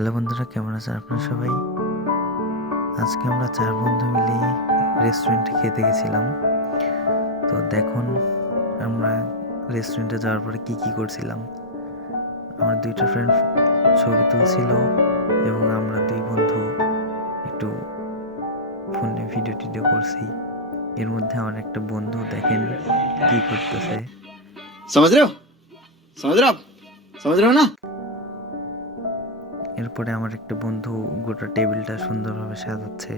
Hello বন্ধুরা, কেমন আছেন আপনারা সবাই? আজকে আমরা 4 বন্ধু মিলে রেস্টুরেন্টে খেতে গেছিলাম। তো দেখুন আমরা রেস্টুরেন্টে যাওয়ার পরে কি করছিলাম। আমার 2টা ফ্রেন্ড ছবি তুলছিল এবং আমরা 2 বন্ধু একটু ফোনে ভিডিও করছি। এর মধ্যে আমার একটা বন্ধু দেখেন কি করতেছে। समझ रहे हो समझ रहे हो आप समझ रहे हो ना। এরপরে আমার একটা বন্ধু গোটা টেবিলটা সুন্দরভাবে সাজাচ্ছে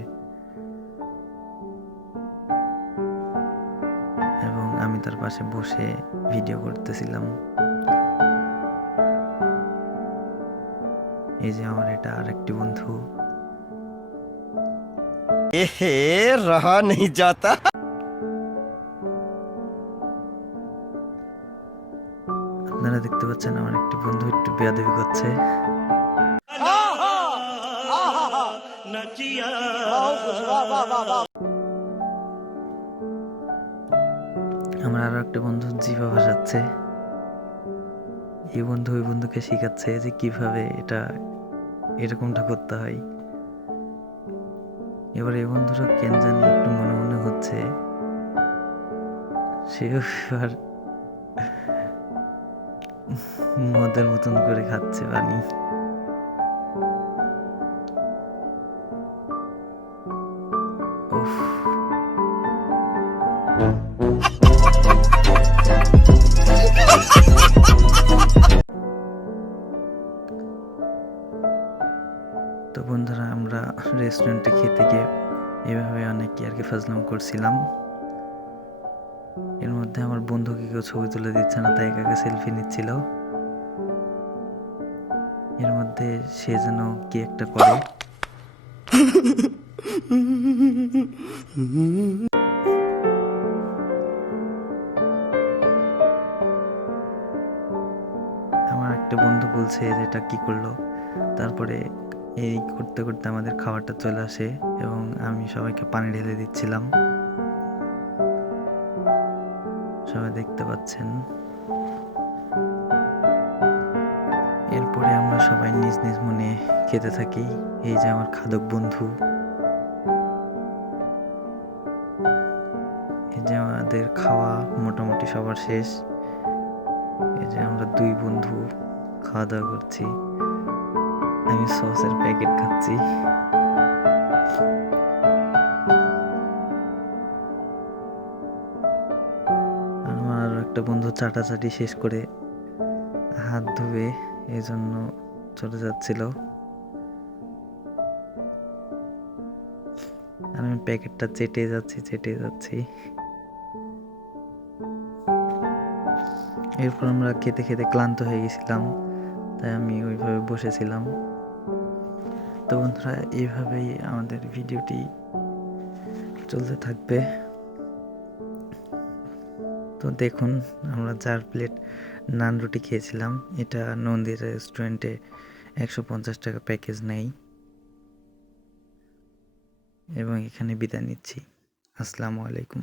এবং আমি তার পাশে বসে ভিডিও করতেছিলাম। এই যে আমার এটা আরেকটি বন্ধু। এহে रहा नहीं जाता। আপনারা দেখতে পাচ্ছেন আমার একটি বন্ধু একটু বেয়াদবি করছে। আমার আরো একটা বন্ধু জিভা ভাসাচ্ছে। এই বন্ধু ওই বন্ধুকে শিখাচ্ছে যে কিভাবে এরকমটা করতে হয়। এবার এই বন্ধুরা কেন জানি একটু মনে মনে হচ্ছে সে এবার মদের মতন করে খাচ্ছে পানি। উফ, তো বন্ধুরা আমরা রেস্টুরেন্টে খেতে গিয়ে এভাবে অনেক ইয়ার্কি ফাজলাম করছিলাম। এর মধ্যে আমার বন্ধুকে কেউ ছবি তুলে দিচ্ছে না, তাই একা সেলফি নিচ্ছিল। এর মধ্যে সে যেন কি একটা করে। আমার একটা বন্ধু বলছে যে এটা কি করলো। তারপরে এই করতে করতে আমাদের খাবারটা চলে আসে এবং আমি সবাইকে পানি ঢেলে দিচ্ছিলাম। সবাই দেখতে পাচ্ছেন। এরপরে আমরা সবাই নিজ নিজ মনে খেতে থাকি। এই যে আমার খাদক বন্ধু, এই যে আমাদের খাওয়া মোটামুটি সবার শেষ। এই যে আমরা 2 বন্ধু খাওয়া দাওয়া করছি। আমি সসের প্যাকেট খাচ্ছি। আমার আরো একটা বন্ধু চাটাচাটি শেষ করে হাত ধুয়ে এই জন্য চলে যাচ্ছিল। আর আমি প্যাকেটটা চেটে যাচ্ছি। এরপর আমরা খেতে খেতে ক্লান্ত হয়ে গেছিলাম, তাই আমি ওইভাবে বসেছিলাম। তো বন্ধুরা, এইভাবেই আমাদের ভিডিওটি চলতে থাকবে। তো দেখুন আমরা 4 প্লেট নান রুটি খেয়েছিলাম। এটা নন্দী রেস্টুরেন্টে 150 টাকা প্যাকেজ নেই। এবং এখানে বিদায় নিচ্ছি। আসসালামু আলাইকুম।